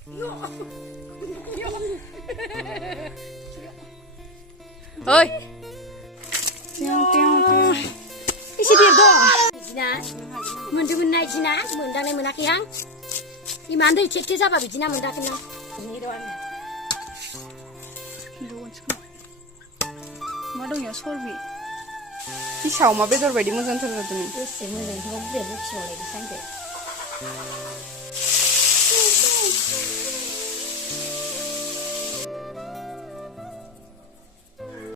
ओइ टिउ टिउ टिउ एसे देरदों बिदिना मोनदोंमोन ना बिदिना मोनदांनाय मोनाखै आं इमान दै थे जाबा बिदिना मोनदाखै ना मा दं या सरबि फिसाव मा बेदर बायदि मोजांथार जादों दसे मोजां बुरैयाबो फिसावलायदो सानदो